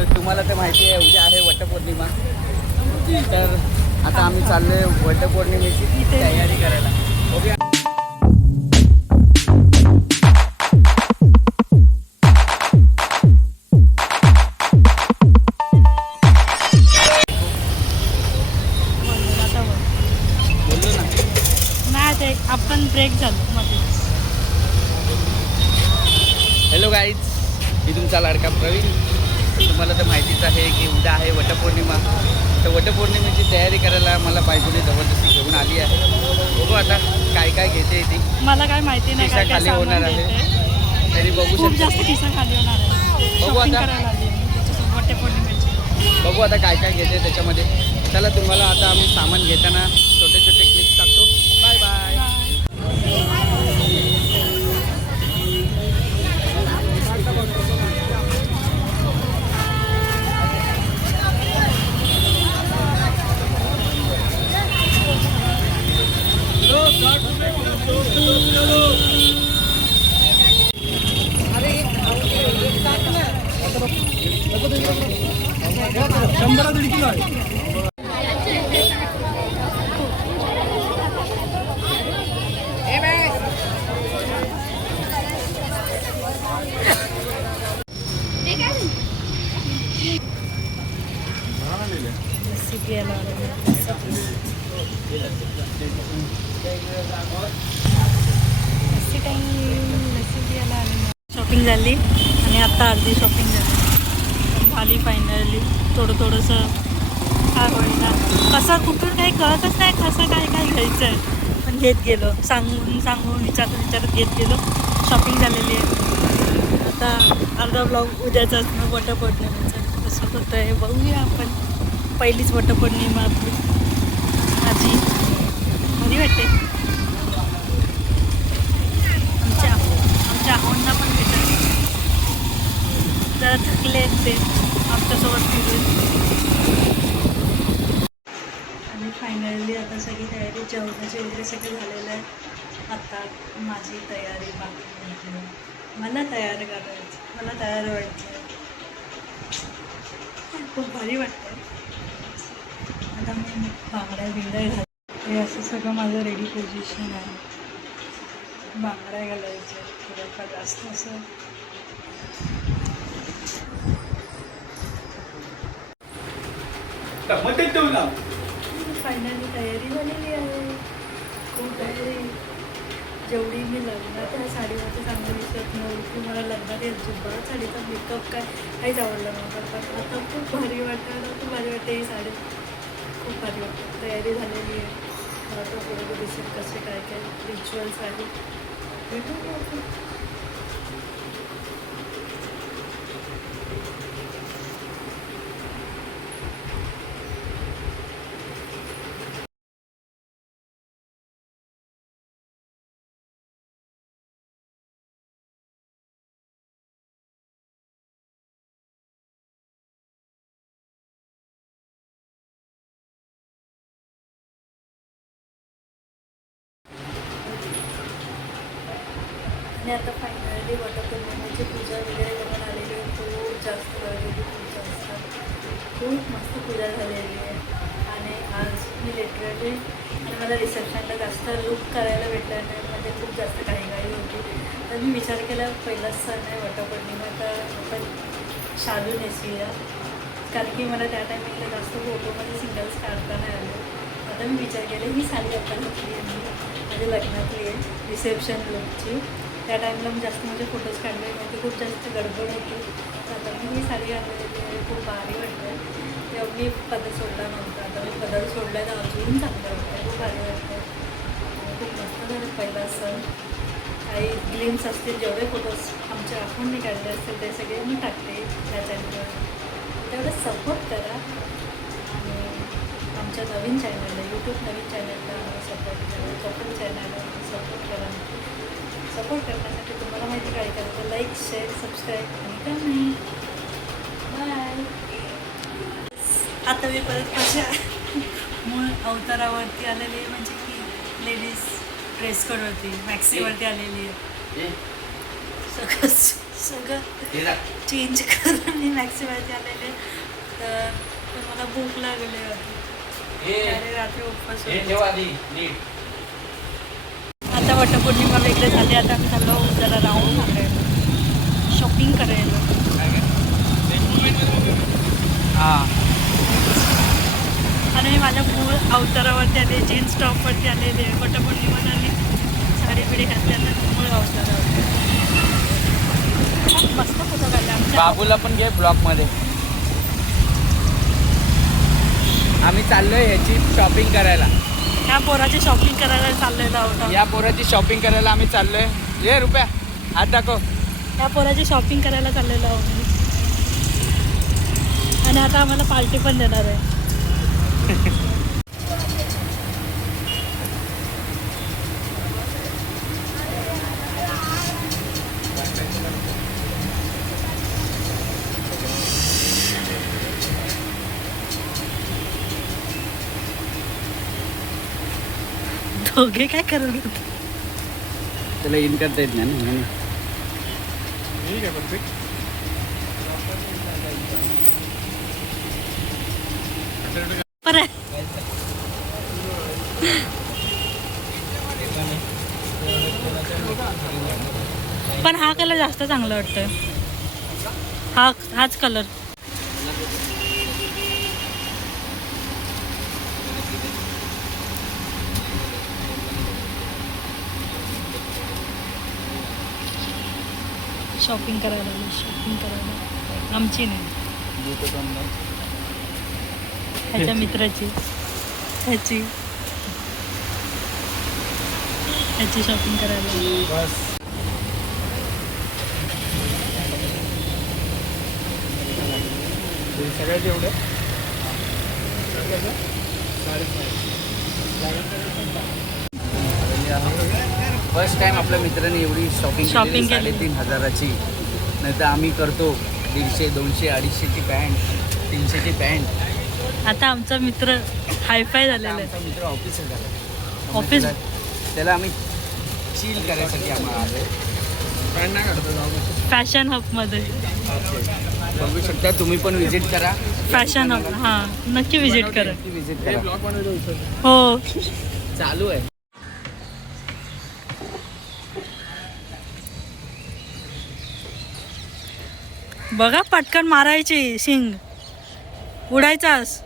तर तुम्हाला तर माहिती आहे उद्या आहे वटपौर्णिमा. तर आता आम्ही चाललोय वटपौर्णिमेची तयारी करायला. बघूया. बोललो ना. नाही ते आपण ब्रेक झालो मध्ये. हॅलो गाईज, मी तुमचा लाडका प्रवीण. तुम्हाला तर माहितीच आहे की उद्या आहे वटपौर्णिमा. तर वटपौर्णिमेची तयारी करायला मला बायकोने जबरदस्ती घेऊन आली आहे. बघू आता काय काय घेते ती. मला काय माहिती नाही खिसा काय खाली होणार आहे. तरी बघू खूप शकतो. जास्त खिसा खाली होणार आहे. बघू शॉपिंग आता. करायला आली आहे त्याच्यासोबत वटपौर्णिमेची. बघू आता काय काय घेते त्याच्यामध्ये. चला तुम्हाला आता आम्ही सामान घेताना छोटे छोटे क्लिप्स टाकतो. Bye bye. शंभर दीड किलो आहे. शॉपिंग झाली आणि आता अर्धी शॉपिंग झाली फायनली. थोडंसं काय होईना कसं कुठून काही कळतच नाही कसं काय काय घ्यायचं आहे. पण घेत गेलो सांगून विचारत घेत गेलो. शॉपिंग झालेली आहे. आता अर्धा ब्लॉग उद्याचाच मग वटपौर्णिमेचं कसं होतं आहे बघूया आपण. पहिलीच वटपौर्णिमा आपली माझी भारी वाटते. आमच्या आहोंना पण भेटत जरा थकले ते आमच्यासोबत फिरून. आणि फायनली आता सगळी तयारी जेवणाची वगैरे सगळं झालेलं आहे. आता माझी तयारी बाकी मला तयार करायचं, मला तयार व्हायचं. खूप भारी वाटतं. आता मी बांगड्या बिंगड्या घाल. हे असं सगळं माझं रेडी पोझिशन आहे. बांगड्या घालायच्या थोडंफार जास्त असं. फायनली तयारी झालेली आहे. खूप तयारी. जेवढी मी लग्नात त्या साडीवरती चांगलं दिसत नव्हती. मला लग्नात या जुब्बा साडीचा मेकअप काहीच आवडला नव्हता. पण आता खूप भारी वाटतं. खूप भारी वाटते ही साडी. खूप भारी वाटतं. तयारी झालेली आहे. मला तर पुढे दिसेल कसे काय काय रिच्युअल्स आहेत. भेटू. आणि आता फायनली वटपौर्णिमेची पूजा वगैरे करून आलेली आहे. खूप जास्त गर्दी, खूप जास्त खूप मस्त पूजा झालेली आहे. आणि आज मी लिटरली आणि मला रिसेप्शनला जास्त लुक करायला भेटलं नाही. म्हणजे खूप जास्त काही होती. तर मी विचार केला पहिलाच सण आहे वटपौर्णिमा तर आपण शालू नेसूया. कारण की मला त्या टायमिंगला जास्त फोटोमध्ये सिंगल्स काढता नाही आले. आता मी विचार केला ही साडी आता घातली आहे मी माझ्या लग्नातली आहे रिसेप्शन लुकची. त्या टाईमला मी जास्त म्हणजे फोटोज काढले नव्हते. खूप जास्त गडबड होती. तर आता मी ही साडी घातलेली आहे. खूप भारी वाटतं. तेव्हा मी पदर सोडला नव्हता. आता मी पदर सोडला तर अजून चांगलं वाटतं. खूप भारी वाटतं. खूप मस्त झालं पहिला सण. काही ग्लिम्स असतील जेवढे फोटोज आमच्या आपण मी काढले असतील ते सगळे मी टाकते या चॅनलवर. तेवढं सपोर्ट करा. आणि आमच्या नवीन चॅनलला यूट्यूब नवीन चॅनलला सपोर्ट करा. कपल चॅनलला सपोर्ट करा. सपोर्ट करण्यासाठी तुम्हाला माहिती काय करायचं. लाईक शेअर सबस्क्राईब आणि कमेंट. बाय. आता मी परत माझ्या मूळ अवतारावरती आलेली आहे. म्हणजे की लेडीज ड्रेस कोडवरती मॅक्सीवरती आलेली आहे. सगळं चेंज करून मी मॅक्सिमम आलेले तर मला भूक लागली होती आणि रात्री उपवास होता. आता वटपौर्णिमा वगैरे झाली. आता आम्ही चाललो जरा राऊंड मारायला, शॉपिंग करायला. हां आणि मी माझ्या मूळ अवतारावरती आले, जीन्स टॉपवरती आलेले. वटपौर्णिमा झाली, साडी बिडी घातली, आता मूळ अवतारावरती. मस्त फोटो काढले आमच्या. बाबूला पण घे ब्लॉगमध्ये. आम्ही चाललोय ह्याची शॉपिंग करायला. ह्या पोराची शॉपिंग करायला चाललेलो आहोत. या पोराची शॉपिंग करायला आम्ही चाललोय. ये रुपया हात दाखव. ह्या पोराची शॉपिंग करायला चाललेलो आहोत मी. आणि आता आम्हाला पार्टी पण देणार आहे. दोघे काय करत होते? त्याला इन करता येत नाही ना. बरं. पण हा कलर जास्त चांगला वाटतोय. हाच कलर. शॉपिंग करायला आमची नाही, ह्याच्या मित्राची, ह्याची शॉपिंग करायला. सगळ्यात एवढं फर्स्ट टाइम आपल्या मित्राने एवढी शॉपिंग केली 3,500ची. नाही तर आम्ही करतो 150, 200, 250ची पॅन्ट, 300ची पॅन्ट. आता आमचा मित्र हायफाय झालेला आहे. आमचा मित्र ऑफिसर झाला. ऑफिस त्याला आम्ही चिल करायसाठी आम्हाला आलोय. पॅन्ट नाही काढतो फॅशन हबमध्ये. बघू शकता तुम्ही पण विजिट करा फॅशन हब. हां नक्की विजिट करा. विजिट करा. हो चालू आहे. बघा पटकन मारायची शिंग, उडायचास.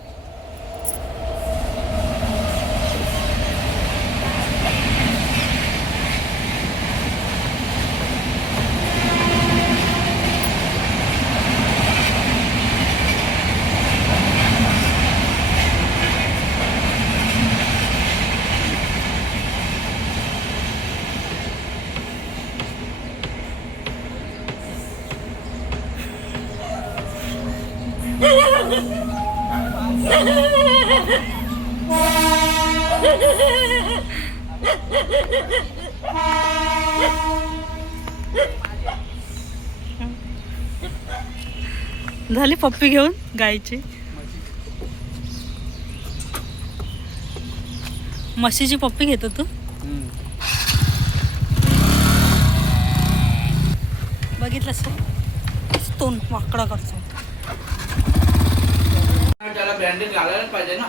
झाली पप्पी घेऊन गायची. म्हशीची पप्पी घेतो तू. बघितलंस तोंड वाकडा करतो. त्याला ब्रँडेड घालायला पाहिजे ना.